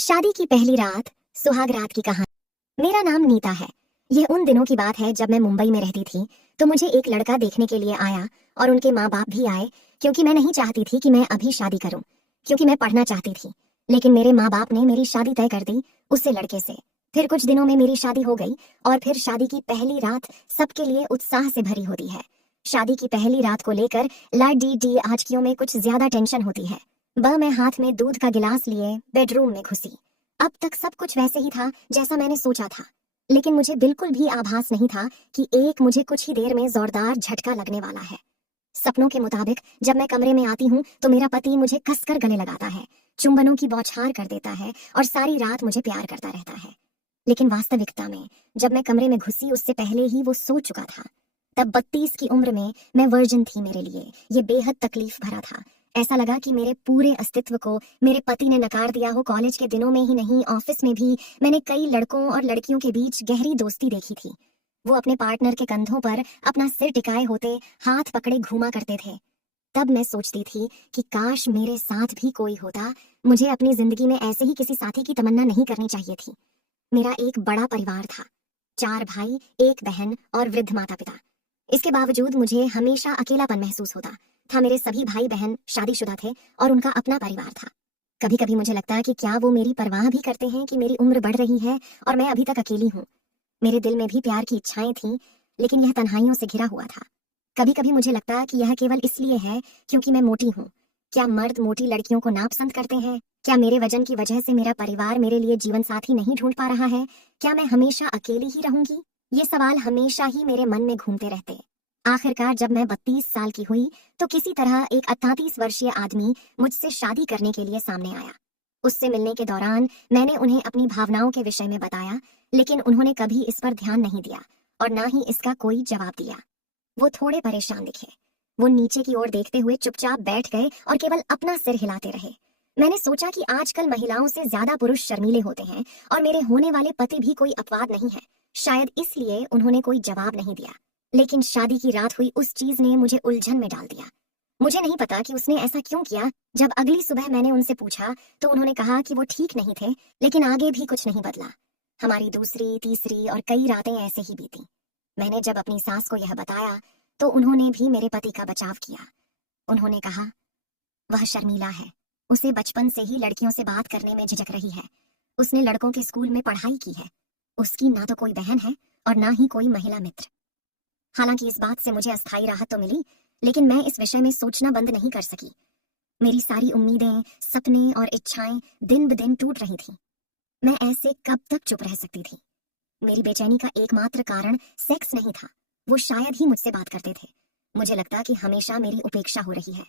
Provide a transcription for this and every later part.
शादी की पहली रात, सुहाग रात की कहानी। मेरा नाम नीता है। यह उन दिनों की बात है जब मैं मुंबई में रहती थी। तो मुझे एक लड़का देखने के लिए आया और उनके माँ बाप भी आए, क्योंकि मैं नहीं चाहती थी कि मैं अभी शादी करूं, क्योंकि मैं पढ़ना चाहती थी। लेकिन मेरे माँ बाप ने मेरी शादी तय कर दी उससे लड़के से। फिर कुछ दिनों में मेरी शादी हो गई और फिर शादी की पहली रात सबके लिए उत्साह से भरी होती है। शादी की पहली रात को लेकर ला डी डी आजकियों में कुछ ज्यादा टेंशन होती है। मैं हाथ में दूध का गिलास लिए बेडरूम में घुसी। अब तक सब कुछ वैसे ही था जैसा मैंने सोचा था, लेकिन मुझे बिल्कुल भी आभास नहीं था कि मुझे कुछ ही देर में जोरदार झटका लगने वाला है। सपनों के मुताबिक जब मैं कमरे में आती हूँ तो मेरा पति मुझे कसकर गले लगाता है, चुंबनों की बौछार कर देता है और सारी रात मुझे प्यार करता रहता है। लेकिन वास्तविकता में जब मैं कमरे में घुसी उससे पहले ही वो सो चुका था। तब 32 की उम्र में मैं वर्जिन थी। मेरे लिए ये बेहद तकलीफ भरा था। ऐसा लगा कि मेरे पूरे अस्तित्व को मेरे पति ने नकार दिया हो। कॉलेज के दिनों में ही नहीं, ऑफिस में भी मैंने कई लड़कों और लड़कियों के बीच गहरी दोस्ती देखी थी। वो अपने पार्टनर के कंधों पर अपना सिर टिकाए होते, हाथ पकड़े घूमा करते थे। तब मैं सोचती थी कि काश मेरे साथ भी कोई होता। मुझे अपनी जिंदगी में ऐसे ही किसी साथी की तमन्ना नहीं करनी चाहिए थी। मेरा एक बड़ा परिवार था, 4 भाई, 1 बहन और वृद्ध माता पिता। इसके बावजूद मुझे हमेशा अकेलापन महसूस होता था। मेरे सभी भाई बहन शादीशुदा थे और उनका अपना परिवार था। कभी कभी मुझे लगता है कि क्या वो मेरी परवाह भी करते हैं कि मेरी उम्र बढ़ रही है और मैं अभी तक अकेली हूँ। मेरे दिल में भी प्यार की इच्छाएं थीं, लेकिन यह तन्हाइयों से घिरा हुआ था। कभी कभी मुझे लगता है कि यह केवल इसलिए है क्योंकि मैं मोटी हूँ। क्या मर्द मोटी लड़कियों को नापसंद करते हैं? क्या मेरे वजन की वजह से मेरा परिवार मेरे लिए जीवन साथी नहीं ढूंढ पा रहा है? क्या मैं हमेशा अकेली ही रहूंगी? ये सवाल हमेशा ही मेरे मन में घूमते रहते। आखिरकार जब मैं 32 साल की हुई तो किसी तरह एक 38 वर्षीय आदमी मुझसे शादी करने के लिए सामने आया। उससे मिलने के दौरान मैंने उन्हें अपनी भावनाओं के विषय में बताया, लेकिन उन्होंने कभी इस पर ध्यान नहीं दिया और ना ही इसका कोई जवाब दिया। वो थोड़े परेशान दिखे। वो नीचे की ओर देखते हुए चुपचाप बैठ गए और केवल अपना सिर हिलाते रहे। मैंने सोचा कि आजकल महिलाओं से ज्यादा पुरुष शर्मीले होते हैं और मेरे होने वाले पति भी कोई अपवाद नहीं है। शायद इसलिए उन्होंने कोई जवाब नहीं दिया। लेकिन शादी की रात हुई उस चीज ने मुझे उलझन में डाल दिया। मुझे नहीं पता कि उसने ऐसा क्यों किया। जब अगली सुबह मैंने उनसे पूछा तो उन्होंने कहा कि वो ठीक नहीं थे, लेकिन आगे भी कुछ नहीं बदला। हमारी दूसरी, तीसरी और कई रातें ऐसे ही बीती। मैंने जब अपनी सास को यह बताया तो उन्होंने भी मेरे पति का बचाव किया। उन्होंने कहा, वह शर्मीला है, उसे बचपन से ही लड़कियों से बात करने में झिझक रही है। उसने लड़कों के स्कूल में पढ़ाई की है। उसकी ना तो कोई बहन है और ना ही कोई महिला मित्र। हालांकि इस बात से मुझे अस्थायी राहत तो मिली, लेकिन मैं इस विषय में सोचना बंद नहीं कर सकी। मेरी सारी उम्मीदें, सपने और इच्छाएं दिन ब दिन टूट रही थीं। मैं ऐसे कब तक चुप रह सकती थी? मेरी बेचैनी का एकमात्र कारण सेक्स नहीं था। वो शायद ही मुझसे बात करते थे। मुझे लगता कि हमेशा मेरी उपेक्षा हो रही है।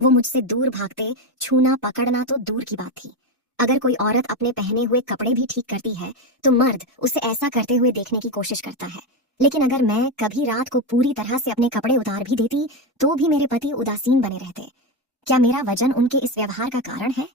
वो मुझसे दूर भागते, छूना पकड़ना तो दूर की बात थी। अगर कोई औरत अपने पहने हुए कपड़े भी ठीक करती है तो मर्द उसे ऐसा करते हुए देखने की कोशिश करता है। लेकिन अगर मैं कभी रात को पूरी तरह से अपने कपड़े उतार भी देती तो भी मेरे पति उदासीन बने रहते। क्या मेरा वजन उनके इस व्यवहार का कारण है?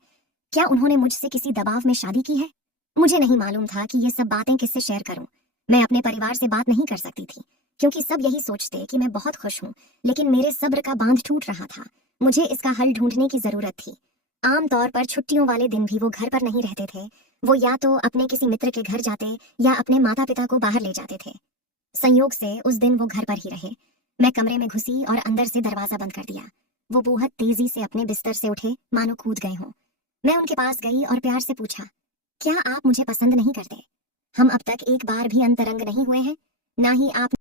क्या उन्होंने मुझसे किसी दबाव में शादी की है? मुझे नहीं मालूम था कि ये सब बातें किससे शेयर करूं। मैं अपने परिवार से बात नहीं कर सकती थी, क्योंकि सब यही सोचते कि मैं बहुत खुश हूं। लेकिन मेरे सब्र का बांध टूट रहा था। मुझे इसका हल ढूंढने की जरूरत थी। आमतौर पर छुट्टियों वाले दिन भी वो घर पर नहीं रहते थे। वो या तो अपने किसी मित्र के घर जाते या अपने माता पिता को बाहर ले जाते थे। संयोग से उस दिन वो घर पर ही रहे। मैं कमरे में घुसी और अंदर से दरवाजा बंद कर दिया। वो बहुत तेजी से अपने बिस्तर से उठे, मानो कूद गए हों। मैं उनके पास गई और प्यार से पूछा, क्या आप मुझे पसंद नहीं करते? हम अब तक एक बार भी अंतरंग नहीं हुए हैं, ना ही आप